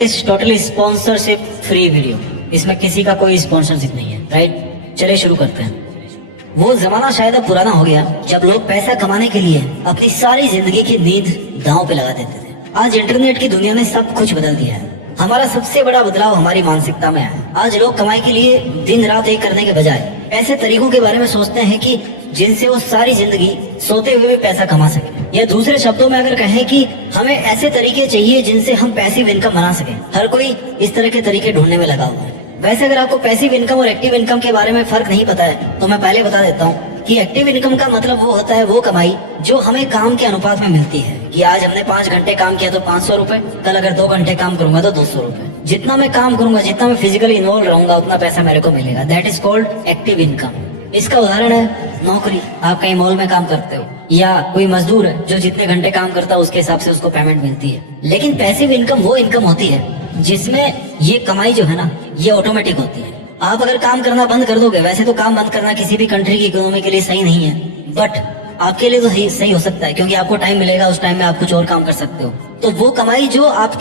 इस totally sponsorship free video, इसमें किसी का कोई स्पॉन्सरशिप नहीं है, राइट। चलिए शुरू करते हैं। वो जमाना शायद अब पुराना हो गया जब लोग पैसा कमाने के लिए अपनी सारी जिंदगी की नींद दांव पे लगा देते थे। आज इंटरनेट की दुनिया ने सब कुछ बदल दिया है। हमारा सबसे बड़ा बदलाव हमारी मानसिकता में है। आज लोग कमाई के लिए दिन रात एक करने के बजाय ऐसे तरीकों के बारे में सोचते हैं कि जिनसे वो सारी जिंदगी सोते हुए भी पैसा कमा सके, या दूसरे शब्दों में अगर कहें कि हमें ऐसे तरीके चाहिए जिनसे हम पैसिव इनकम बना सके। हर कोई इस तरह के तरीके ढूंढने में लगा हुआ है। वैसे अगर आपको पैसिव इनकम और एक्टिव इनकम के बारे में फर्क नहीं पता है तो मैं पहले बता देता हूँ कि एक्टिव इनकम का मतलब वो होता है वो कमाई जो हमें काम के अनुपात में मिलती है, कि आज हमने 5 घंटे काम किया तो 500 रुपए, कल अगर 2 घंटे काम करूंगा तो 200 रुपए। जितना मैं काम करूंगा, जितना मैं फिजिकली इन्वॉल्व रहूंगा, उतना पैसा मेरे को मिलेगा। That is called active income. इसका उदाहरण है नौकरी। आप कहीं मॉल में काम करते हो, या कोई मजदूर है जो जितने घंटे काम करता है उसके हिसाब से उसको पेमेंट मिलती है। लेकिन पैसिव इनकम वो इनकम होती है जिसमें ये कमाई जो है ना, ये ऑटोमेटिक होती है। आप अगर काम करना बंद कर दोगे, वैसे तो काम बंद करना किसी भी कंट्री की इकोनॉमी के लिए सही नहीं है, बट आपके लिए तो सही हो सकता है, क्योंकि आपको टाइम मिलेगा, उस टाइम में आप कुछ और काम कर सकते हो। तो वो कमाई जो आप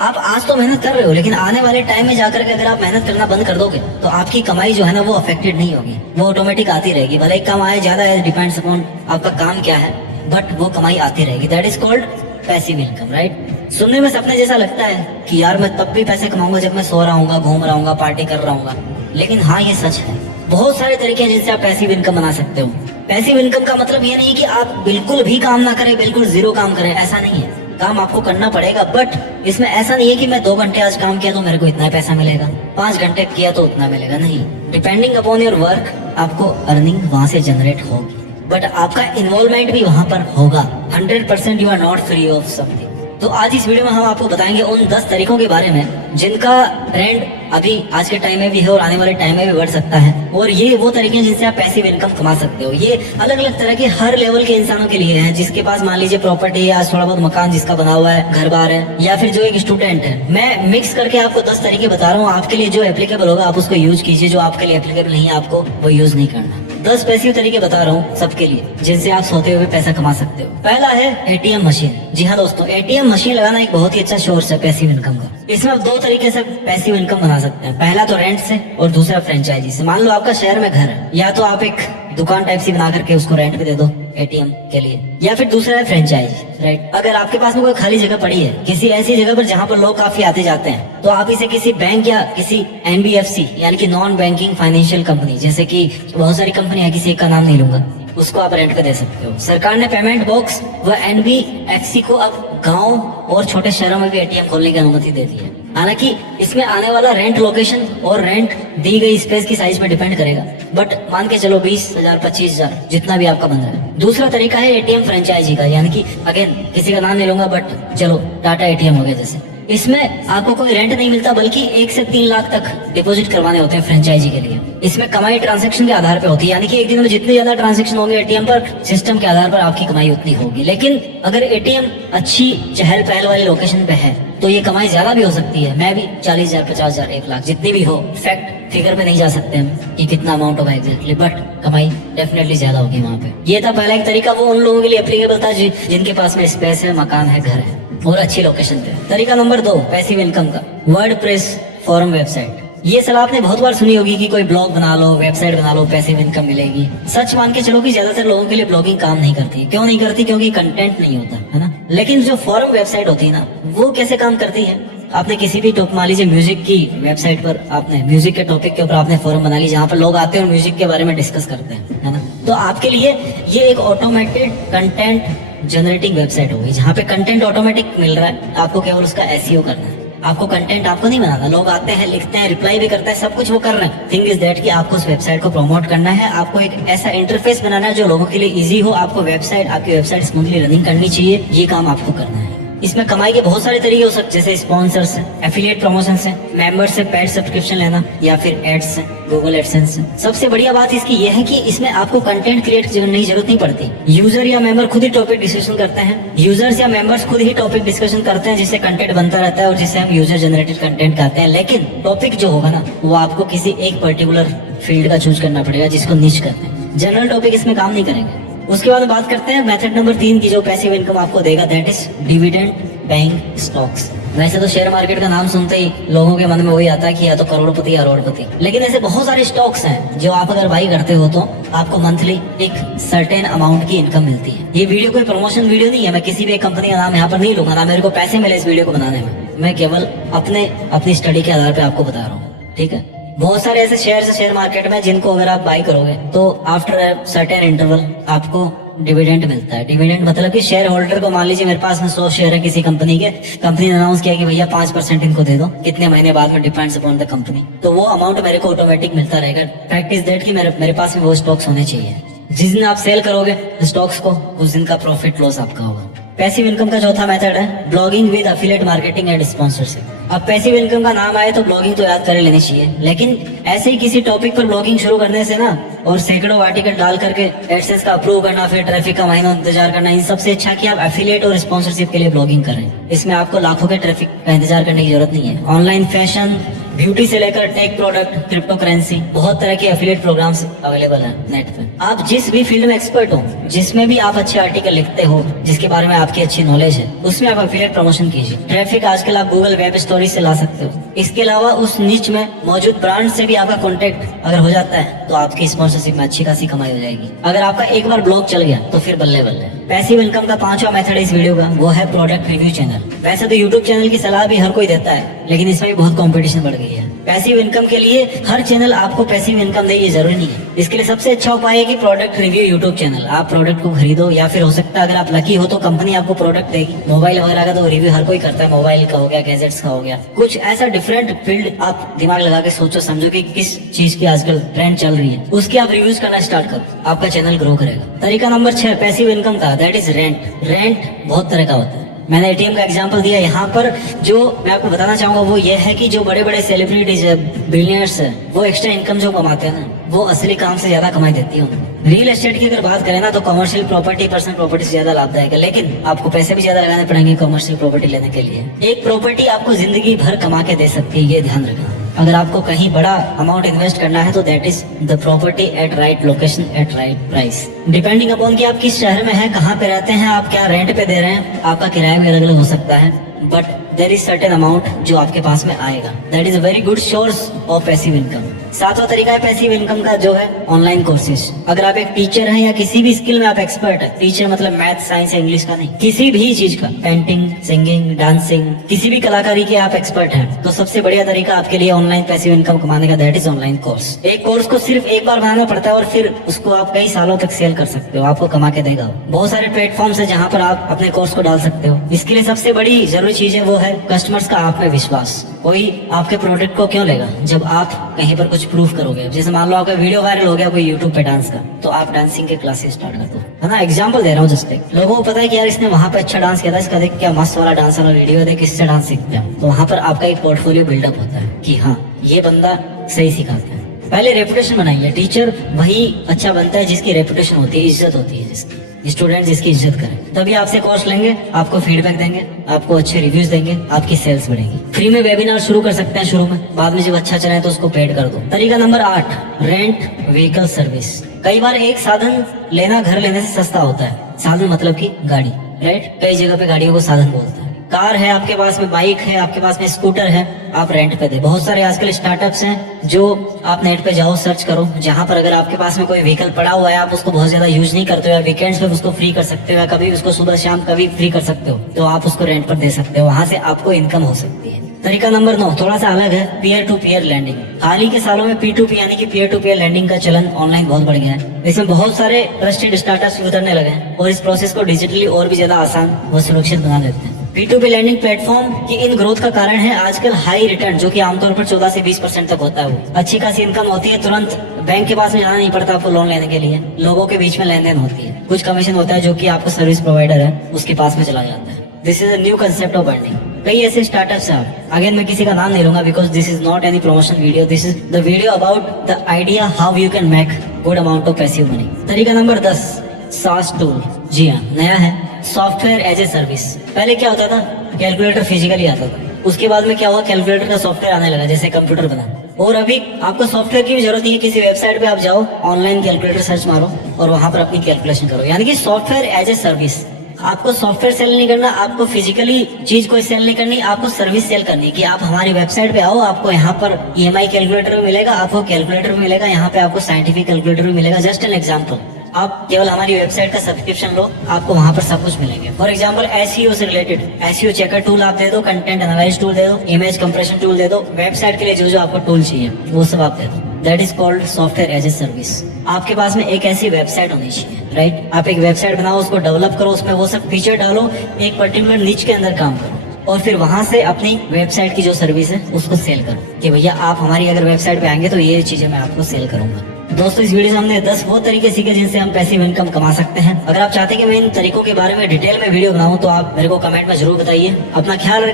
आज तो मेहनत कर रहे हो, लेकिन आने वाले टाइम में जाकर के अगर आप मेहनत करना बंद कर दोगे तो आपकी कमाई जो है ना वो अफेक्टेड नहीं होगी, वो ऑटोमेटिक आती रहेगी। भले ही कम आए ज्यादा है, डिपेंड्स अपॉन आपका काम क्या है, बट वो कमाई आती रहेगी। That is called passive income, right. सुनने में सपने जैसा लगता है कि यार मैं तब भी पैसे कमाऊंगा जब मैं सो रहा हूँ, घूम रहा हूँ, पार्टी कर रहा हूँ, लेकिन हाँ ये सच है। बहुत सारे तरीके हैं जिनसे आप पैसिव इनकम बना सकते हो। पैसिव इनकम का मतलब ये नहीं कि आप बिल्कुल भी काम ना करें, बिल्कुल जीरो काम करें, ऐसा नहीं है। काम आपको करना पड़ेगा, बट इसमें ऐसा नहीं है कि मैं 2 घंटे आज काम किया तो मेरे को इतना पैसा मिलेगा, 5 घंटे किया तो उतना मिलेगा, नहीं। डिपेंडिंग अपॉन योर वर्क आपको अर्निंग वहां से जनरेट होगी, बट आपका इन्वॉल्वमेंट भी वहां पर होगा। 100% you are not free of something. तो आज इस वीडियो में हम आपको बताएंगे उन 10 तरीकों के बारे में जिनका ट्रेंड अभी आज के टाइम में भी है और आने वाले टाइम में भी बढ़ सकता है। और ये वो तरीके हैं जिनसे आप पैसिव इनकम कमा सकते हो। ये अलग अलग तरह के हर लेवल के इंसानों के लिए हैं, जिसके पास मान लीजिए प्रॉपर्टी है, आज थोड़ा बहुत मकान जिसका बना हुआ है, घर बार है, या फिर जो एक स्टूडेंट है। मैं मिक्स करके आपको 10 तरीके बता रहा हूँ। आपके लिए जो एप्लीकेबल होगा आप उसको यूज कीजिए, जो आपके लिए एप्लीकेबल नहीं है आपको वो यूज नहीं करना। 10 पैसिव तरीके बता रहा हूँ सबके लिए जिनसे आप सोते हुए पैसा कमा सकते हो। पहला है एटीएम मशीन। जी हाँ दोस्तों, एटीएम मशीन लगाना एक बहुत ही अच्छा सोर्स है पैसिव इनकम का। इसमें आप 2 तरीके से पैसिव इनकम बना सकते हैं। पहला तो रेंट से और दूसरा फ्रेंचाइजी से। मान लो आपका शहर में घर है, या तो आप एक दुकान टाइप सी बना करके उसको रेंट पे दे दो एटीएम के लिए, या फिर दूसरा है फ्रेंचाइज, राइट। अगर आपके पास में कोई खाली जगह पड़ी है किसी ऐसी जगह पर जहाँ पर लोग काफी आते जाते हैं, तो आप इसे किसी बैंक या किसी एनबीएफसी यानी कि नॉन बैंकिंग फाइनेंशियल कंपनी, जैसे कि बहुत सारी कंपनी है, किसी का नाम नहीं लूंगा, उसको आप रेंट पे दे सकते हो। सरकार ने पेमेंट बॉक्स व एनबीएफसी को अब गांव और छोटे शहरों में भी एटीएम खोलने की अनुमति दे दी है। हालांकि इसमें आने वाला रेंट लोकेशन और रेंट दी गई स्पेस की साइज पे डिपेंड करेगा, बट मान के चलो 20,000 25,000 जितना भी आपका बन रहा है। दूसरा तरीका है एटीएम फ्रेंचाइजी का, यानी कि अगेन किसी का नाम नहीं लूंगा, बट चलो टाटा एटीएम हो गया जैसे। इसमें आपको कोई रेंट नहीं मिलता, बल्कि 1 से 3 लाख तक डिपॉजिट करवाने होते हैं फ्रेंचाइजी के लिए। इसमें कमाई ट्रांजैक्शन के आधार पे होती है, यानी कि एक दिन में जितने ज्यादा ट्रांजैक्शन होंगे एटीएम पर, सिस्टम के आधार पर आपकी कमाई उतनी होगी। लेकिन अगर एटीएम अच्छी चहल पहल वाली लोकेशन पे है तो ये कमाई ज्यादा भी हो सकती है। मैं भी 40,000 50,000 1 लाख जितनी भी हो, फैक्ट फिगर पे नहीं जा सकते हम कि कितना अमाउंट होगा एग्जैक्टली, बट कमाई डेफिनेटली ज्यादा होगी वहाँ पे। ये था पहला एक तरीका, वो उन लोगों के लिए एप्लीकेबल था जिनके पास में स्पेस है, मकान है, घर है और अच्छी लोकेशन पे। तरीका नंबर 2 पैसिव इनकम का, वर्डप्रेस फॉरम वेबसाइट। ये सलाह आपने बहुत बार सुनी होगी कि कोई ब्लॉग बना लो, वेबसाइट बना लो, पैसिव इनकम मिलेगी। सच मान के चलो कि ज्यादातर लोगों के लिए ब्लॉगिंग काम नहीं करती। क्यों नहीं करती? क्योंकि कंटेंट नहीं होता है ना। लेकिन जो फॉरम वेबसाइट होती है ना, वो कैसे काम करती है? आपने किसी भी मान लीजिए म्यूजिक की वेबसाइट पर आपने म्यूजिक के टॉपिक के ऊपर आपने फोरम बना ली, जहाँ पर लोग आते हैं और म्यूजिक के बारे में डिस्कस करते हैं, है ना। तो आपके लिए ये एक ऑटोमेटेड कंटेंट जनरेटिंग वेबसाइट होगी, जहाँ पे कंटेंट ऑटोमेटिक मिल रहा है, आपको केवल उसका एसईओ करना है। आपको कंटेंट आपको नहीं बनाना। लोग आते हैं, लिखते हैं, रिप्लाई भी करते हैं, सब कुछ वो कर रहे हैं। थिंग इज दैट कि आपको उस वेबसाइट को प्रमोट करना है, आपको एक ऐसा इंटरफेस बनाना है जो लोगों के लिए इजी हो। आपको आपकी वेबसाइट स्मूथली रनिंग करनी चाहिए, ये काम आपको करना है। इसमें कमाई के बहुत सारे तरीके हो सकते, जैसे स्पॉन्सर्स है, एफिलिएट प्रमोशन है, मेंबर्स से पेड सब्सक्रिप्शन लेना, या फिर एड्स से, गूगल एडसेंस से। सबसे बढ़िया बात इसकी ये है कि इसमें आपको कंटेंट क्रिएट करने की जरूरत नहीं पड़ती। यूजर या मेंबर खुद ही टॉपिक डिस्कशन करते हैं। यूजर्स या मेंबर्स खुद ही टॉपिक डिस्कशन करते हैं, जिससे कंटेंट बनता रहता है और जिसे हम यूजर जनरेटेड कंटेंट कहते हैं। लेकिन टॉपिक जो होगा ना, वो आपको किसी एक पर्टिकुलर फील्ड का चूज करना पड़ेगा, जिसको निश कहते हैं। जनरल टॉपिक इसमें काम नहीं करेंगे। उसके बाद बात करते हैं मेथड नंबर 3 की, जो पैसिव इनकम आपको देगा, that is dividend paying stocks. वैसे तो शेयर मार्केट का नाम सुनते ही लोगों के मन में वही आता है कि या तो करोड़पति या अरोड़पति, लेकिन ऐसे बहुत सारे स्टॉक्स हैं जो आप अगर बाई करते हो तो आपको मंथली एक सर्टेन अमाउंट की इनकम मिलती है। ये वीडियो कोई प्रमोशन वीडियो नहीं है, मैं किसी भी एक कंपनी का नाम यहाँ पर नहीं लूंगा, ना मेरे को पैसे मिले इस वीडियो को बनाने में, मैं केवल अपनी स्टडी के आधार पर आपको बता रहा हूँ, ठीक है। बहुत सारे ऐसे शेयर मार्केट में जिनको अगर आप बाई करोगे तो आफ्टर सर्टेन इंटरवल आपको डिविडेंड मिलता है। डिविडेंड मतलब कि शेयर होल्डर को, मान लीजिए मेरे पास में 100 शेयर है किसी कंपनी के, कंपनी ने अनाउंस किया कि भैया 5% इनको दे दो, कितने महीने बाद में डिपेंड्स अपॉन द कंपनी, तो वो अमाउंट मेरे को ऑटोमेटिक मिलता रहेगा। फैक्ट इज दैट कि मेरे पास में वो स्टॉक्स होने चाहिए। जिस दिन आप सेल करोगे स्टॉक्स को उस दिन का प्रॉफिट लॉस आपका होगा। पैसिव इनकम का चौथा मेथड है blogging with affiliate marketing and sponsorship. अब पैसिव इनकम का नाम आए तो ब्लॉगिंग तो याद कर लेनी चाहिए, लेकिन ऐसे ही किसी टॉपिक पर ब्लॉगिंग शुरू करने से ना और सैकड़ों आर्टिकल डाल करके एडसेंस का अप्रूव करना, फिर ट्रैफिक का महीनों इंतजार करना, इन सबसे अच्छा कि आप एफिलिएट और स्पॉन्सरशिप के लिए ब्लॉगिंग करें। इसमें आपको लाखों के ट्रैफिक का इंतजार करने की जरूरत नहीं है। ऑनलाइन फैशन, ब्यूटी से लेकर टेक प्रोडक्ट, क्रिप्टो करेंसी, बहुत तरह के एफिलिएट प्रोग्राम्स अवेलेबल हैं नेट पे। आप जिस भी फील्ड में एक्सपर्ट हो, जिसमें भी आप अच्छे आर्टिकल लिखते हो, जिसके बारे में आपकी अच्छी नॉलेज है, उसमें आप एफिलिएट प्रमोशन कीजिए। ट्रैफिक आजकल आप गूगल वेब स्टोरी से ला सकते हो। इसके अलावा उस निच में मौजूद ब्रांड से भी आपका कॉन्टेक्ट अगर हो जाता है तो आपकी स्पॉन्सरशिप में अच्छी खासी कमाई हो जाएगी। अगर आपका एक बार ब्लॉग चल गया तो फिर बल्ले बल्ले। पैसिव इनकम का पांचवा मेथड इस वीडियो का वो है प्रोडक्ट रिव्यू चैनल। वैसे तो यूट्यूब चैनल की सलाह भी हर कोई देता है, लेकिन इसमें भी बहुत कंपटीशन बढ़ गई है। पैसिव इनकम के लिए हर चैनल आपको पैसिव इनकम दे ये जरूरी नहीं है। इसके लिए सबसे अच्छा उपाय है कि प्रोडक्ट रिव्यू यूट्यूब चैनल। आप प्रोडक्ट को खरीदो, या फिर हो सकता है अगर आप लकी हो तो कंपनी आपको प्रोडक्ट देगी। मोबाइल वगैरह का तो रिव्यू हर कोई करता है, मोबाइल का हो गया, गैजेट्स का हो गया, कुछ ऐसा डिफरेंट फील्ड आप दिमाग लगा के सोचो समझो कि किस चीज की आजकल ट्रेंड चल रही है, उसके आप रिव्यूज करना स्टार्ट करो, आपका चैनल ग्रो करेगा। तरीका नंबर 6 पैसिव इनकम का, दैट इज रेंट। रेंट बहुत तरह का होता है। मैंने एटीएम का एग्जांपल दिया। यहाँ पर जो मैं आपको बताना चाहूंगा वो ये है कि जो बड़े बड़े सेलिब्रिटीज है, बिलियनर्स है, वो एक्स्ट्रा इनकम जो कमाते हैं ना, वो असली काम से ज्यादा कमाई देती है। रियल एस्टेट की अगर बात करें ना तो कमर्शियल प्रॉपर्टी, पर्सनल प्रॉपर्टी से ज्यादा लाभदायक है, लेकिन आपको पैसे भी ज्यादा लगाने पड़ेंगे कमर्शियल प्रॉपर्टी लेने के लिए। एक प्रॉपर्टी आपको जिंदगी भर कमा के दे सकती है, ये ध्यान रखना। अगर आपको कहीं बड़ा अमाउंट इन्वेस्ट करना है तो that is the property eight right location eight right price. Depending upon कि आप किस शहर में हैं, कहाँ पे रहते हैं, आप क्या रेंट पे दे रहे हैं, आपका किराया भी अलग अलग हो सकता है, but there is certain amount जो आपके पास में आएगा। That is a very good source of passive income. सातवां तरीका है पैसिव इनकम का जो है ऑनलाइन कोर्सेज। अगर आप एक टीचर हैं या किसी भी स्किल में आप एक्सपर्ट है, टीचर मतलब मैथ, साइंस या इंग्लिश का नहीं, किसी भी चीज का, पेंटिंग, सिंगिंग, डांसिंग, किसी भी कलाकारी के आप एक्सपर्ट हैं, तो सबसे बढ़िया तरीका आपके लिए ऑनलाइन पैसिव इनकम कमाने का दैट इज ऑनलाइन कोर्स। एक कोर्स को सिर्फ एक बार बनाना पड़ता है और फिर उसको आप कई सालों तक सेल कर सकते हो, आपको कमा के देगा। बहुत सारे प्लेटफॉर्म्स है जहाँ पर आप अपने कोर्स को डाल सकते हो। इसके लिए सबसे बड़ी जरूरी चीज है वो है कस्टमर्स का आप में विश्वास। कोई आपके प्रोडक्ट को क्यों लेगा जब आप कहीं पर कुछ प्रूफ करोगे। जैसे मान लो आपका वीडियो वायरल हो गया कोई यूट्यूब पे डांस का, तो आप डांसिंग के क्लासेस स्टार्ट कर दो, है ना। एग्जांपल दे रहा हूँ जस्ट एक। लोगों को पता है कि यार इसने वहाँ पे अच्छा डांस किया था, इसका देख क्या मस्त वाला डांस वाला वीडियो है, देख इससे डांस सीखते हैं। तो वहाँ पर आपका एक पोर्टफोलियो बिल्डअप होता है कि हाँ ये बंदा सही सिखाता है। पहले रेपुटेशन बनाइए। टीचर वही अच्छा बनता है जिसकी रेपुटेशन होती है, इज्जत होती है, जिसकी स्टूडेंट जिसकी इज्जत करें, तभी आपसे कोर्स लेंगे, आपको फीडबैक देंगे, आपको अच्छे रिव्यूज देंगे, आपकी सेल्स बढ़ेगी। फ्री में वेबिनार शुरू कर सकते हैं शुरू में, बाद में जब अच्छा चले तो उसको पेड कर दो। तरीका नंबर 8 रेंट व्हीकल सर्विस। कई बार एक साधन लेना घर लेने से सस्ता होता है। साधन मतलब की गाड़ी, राइट। कई जगह पे गाड़ियों को साधन बोलते हैं। कार है आपके पास में, बाइक है आपके पास में, स्कूटर है, आप रेंट पे दे। बहुत सारे आजकल स्टार्टअप्स हैं जो आप नेट पे जाओ सर्च करो, जहां पर अगर आपके पास में कोई व्हीकल पड़ा हुआ है, आप उसको बहुत ज्यादा यूज नहीं करते हो या वीकेंड्स पे उसको फ्री कर सकते हो या कभी उसको सुबह शाम कभी फ्री कर सकते हो, तो आप उसको रेंट पर दे सकते हो, वहां से आपको इनकम हो सकती है। तरीका नंबर 9 थोड़ा सा अलग है, पीयर टू पीयर लैंडिंग। हाल ही के सालों में P2P यानी कि पीयर टू पीयर लैंडिंग का चलन ऑनलाइन बहुत बढ़ गया है। इसमें बहुत सारे ट्रस्टेड स्टार्टअप्स उतरने लगे हैं और इस प्रोसेस को डिजिटली और भी ज्यादा आसान व सुरक्षित बना देते हैं। P2P लैंडिंग प्लेटफॉर्म की इन ग्रोथ का कारण है आजकल हाई रिटर्न, जो कि आमतौर पर 14 से 20% तक होता है। वो अच्छी खासी इनकम होती है, तुरंत बैंक के पास में जाना नहीं पड़ता आपको लोन लेने के लिए, लोगों के बीच में लेन देन होती है, कुछ कमीशन होता है जो कि आपको सर्विस प्रोवाइडर है उसके पास में चला जाता है। This is a new concept of earning. कई ऐसे स्टार्टअप्स हैं, अगेन मैं किसी का नाम नहीं लूंगा because this is not any promotion video, this is the video about the idea how you can make good amount of passive money. तरीका नंबर 10 सास टूल। जी हाँ, नया है, सॉफ्टवेयर एज ए सर्विस। पहले क्या होता था, कैलकुलेटर फिजिकली आता था, उसके बाद में क्या हुआ, कैलकुलेटर का सॉफ्टवेयर आने लगा, जैसे कंप्यूटर बना। और अभी आपको सॉफ्टवेयर की भी जरूरत नहीं है, किसी वेबसाइट पे आप जाओ, ऑनलाइन कैलकुलेटर सर्च मारो और वहां पर अपनी कैलकुलेशन करो, यानी कि सॉफ्टवेयर एज ए सर्विस। आपको सॉफ्टवेयर सेल नहीं करना, आपको फिजिकली चीज कोई सेल नहीं करनी, आपको सर्विस सेल करनी कि आप हमारी वेबसाइट पे आओ, आपको यहाँ पर ईएमआई कैलकुलेटर भी मिलेगा, आपको कैलकुलेटर भी मिलेगा, यहाँ पे आपको साइंटिफिक कैलकुलेटर भी मिलेगा। जस्ट एन एग्जाम्पल, आप केवल हमारी वेबसाइट का सब्सक्रिप्शन लो, आपको वहां पर सब कुछ मिलेंगे। फॉर एग्जांपल एसईओ से रिलेटेड एसईओ चेकर टूल आप दे दो, कंटेंट एनालाइज टूल दे दो, इमेज कंप्रेशन टूल दे दो, वेबसाइट के लिए जो जो आपको टूल चाहिए वो सब आप दे दो। That is called software as a service. आपके पास में एक ऐसी वेबसाइट होनी चाहिए, राइट? आप एक वेबसाइट बनाओ, उसको डेवलप करो, उसमें वो सब फीचर डालो, एक पर्टिकुलर निच के अंदर काम करो और फिर वहां से अपनी वेबसाइट की जो सर्विस है उसको सेल करो कि भैया आप हमारी अगर वेबसाइट पे आएंगे तो ये चीजें मैं आपको सेल करूंगा। दोस्तों, इस वीडियो में हमने 10 वो तरीके सीखे जिनसे हम पैसिव इनकम कमा सकते हैं। अगर आप चाहते हैं कि मैं इन तरीकों के बारे में डिटेल में वीडियो बनाऊं तो आप मेरे को कमेंट में जरूर बताइए। अपना ख्याल रखें।